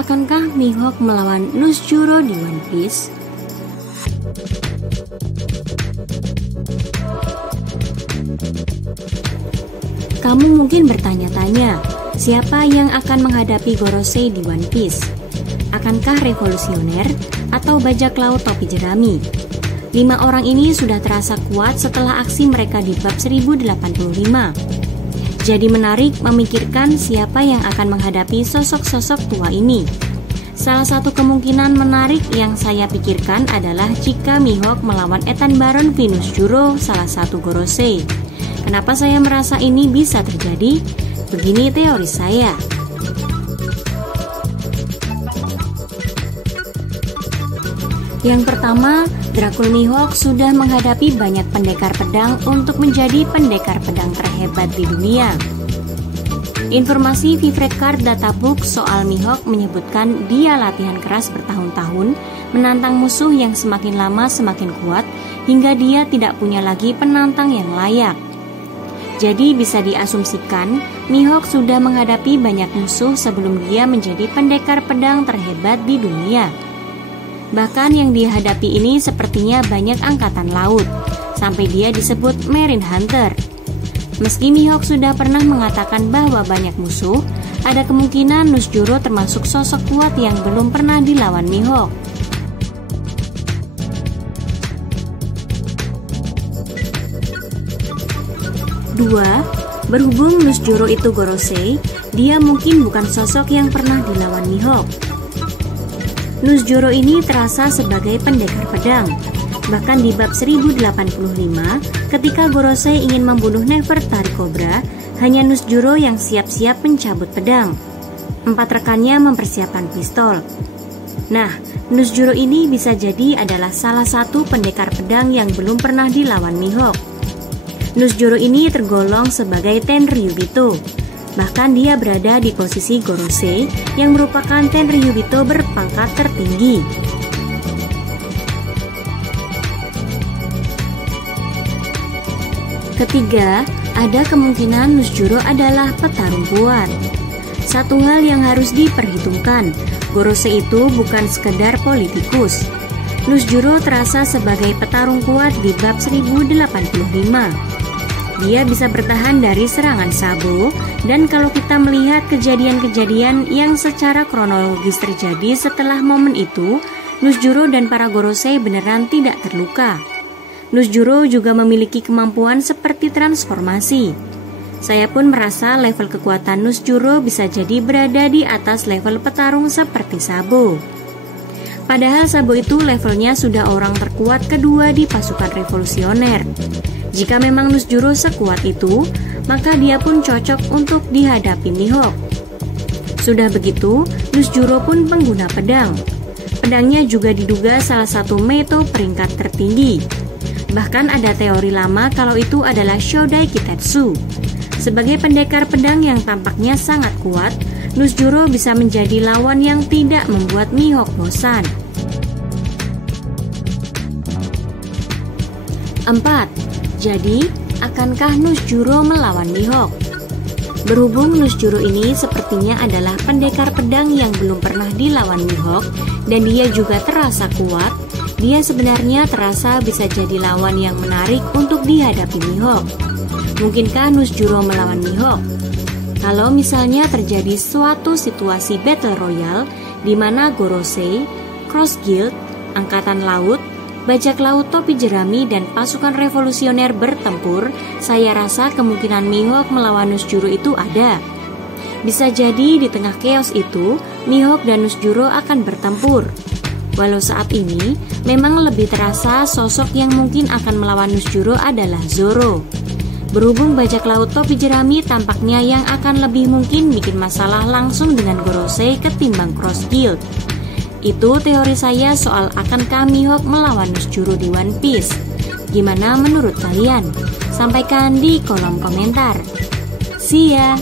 Akankah Mihawk melawan Nuzjuro di One Piece? Kamu mungkin bertanya-tanya, siapa yang akan menghadapi Gorosei di One Piece? Akankah revolusioner atau bajak laut topi jerami? 5 orang ini sudah terasa kuat setelah aksi mereka di bab 1085. Jadi menarik memikirkan siapa yang akan menghadapi sosok-sosok tua ini. Salah satu kemungkinan menarik yang saya pikirkan adalah jika Mihawk melawan Ethan Baron Nuzjuro, salah satu Gorosei. Kenapa saya merasa ini bisa terjadi? Begini teori saya. Yang pertama, Dracul Mihawk sudah menghadapi banyak pendekar pedang untuk menjadi pendekar pedang terhebat di dunia. Informasi Favorite Card Databook soal Mihawk menyebutkan dia latihan keras bertahun-tahun, menantang musuh yang semakin lama semakin kuat, hingga dia tidak punya lagi penantang yang layak. Jadi bisa diasumsikan, Mihawk sudah menghadapi banyak musuh sebelum dia menjadi pendekar pedang terhebat di dunia. Bahkan yang dihadapi ini sepertinya banyak angkatan laut, sampai dia disebut Marine Hunter. Meski Mihawk sudah pernah mengatakan bahwa banyak musuh, ada kemungkinan Nuzjuro termasuk sosok kuat yang belum pernah dilawan Mihawk. Dua, berhubung Nuzjuro itu Gorosei, dia mungkin bukan sosok yang pernah dilawan Mihawk. Nuzjuro ini terasa sebagai pendekar pedang. Bahkan di bab 1085, ketika Gorosei ingin membunuh Nefertari Cobra, hanya Nuzjuro yang siap-siap mencabut pedang. 4 rekannya mempersiapkan pistol. Nah, Nuzjuro ini bisa jadi adalah salah satu pendekar pedang yang belum pernah dilawan Mihawk. Nuzjuro ini tergolong sebagai Tenryubito. Bahkan dia berada di posisi Gorosei yang merupakan Tenryubito berpangkat tertinggi. Ketiga, ada kemungkinan Nuzjuro adalah petarung kuat. Satu hal yang harus diperhitungkan, Gorosei itu bukan sekedar politikus. Nuzjuro terasa sebagai petarung kuat di bab 1085. Dia bisa bertahan dari serangan Sabo, dan kalau kita melihat kejadian-kejadian yang secara kronologis terjadi setelah momen itu, Nuzjuro dan para Gorosei beneran tidak terluka. Nuzjuro juga memiliki kemampuan seperti transformasi. Saya pun merasa level kekuatan Nuzjuro bisa jadi berada di atas level petarung seperti Sabo. Padahal Sabo itu levelnya sudah orang terkuat kedua di pasukan revolusioner. Jika memang Nuzjuro sekuat itu, maka dia pun cocok untuk dihadapi Mihawk. Sudah begitu, Nuzjuro pun pengguna pedang. Pedangnya juga diduga salah satu Meito peringkat tertinggi. Bahkan ada teori lama kalau itu adalah Shodai Kitetsu. Sebagai pendekar pedang yang tampaknya sangat kuat, Nuzjuro bisa menjadi lawan yang tidak membuat Mihawk bosan. 4. Jadi, akankah Nuzjuro melawan Mihawk? Berhubung Nuzjuro ini sepertinya adalah pendekar pedang yang belum pernah dilawan Mihawk, dan dia juga terasa kuat, dia sebenarnya terasa bisa jadi lawan yang menarik untuk dihadapi Mihawk. Mungkinkah Nuzjuro melawan Mihawk? Kalau misalnya terjadi suatu situasi Battle Royale di mana Gorosei, Cross Guild, Angkatan Laut, Bajak Laut Topi Jerami dan pasukan revolusioner bertempur, saya rasa kemungkinan Mihawk melawan Nuzjuro itu ada. Bisa jadi di tengah chaos itu, Mihawk dan Nuzjuro akan bertempur. Walau saat ini, memang lebih terasa sosok yang mungkin akan melawan Nuzjuro adalah Zoro. Berhubung Bajak Laut Topi Jerami tampaknya yang akan lebih mungkin bikin masalah langsung dengan Gorosei ketimbang Cross Guild. Itu teori saya soal akankah Mihawk melawan Nuzjuro di One Piece. Gimana menurut kalian? Sampaikan di kolom komentar. See ya!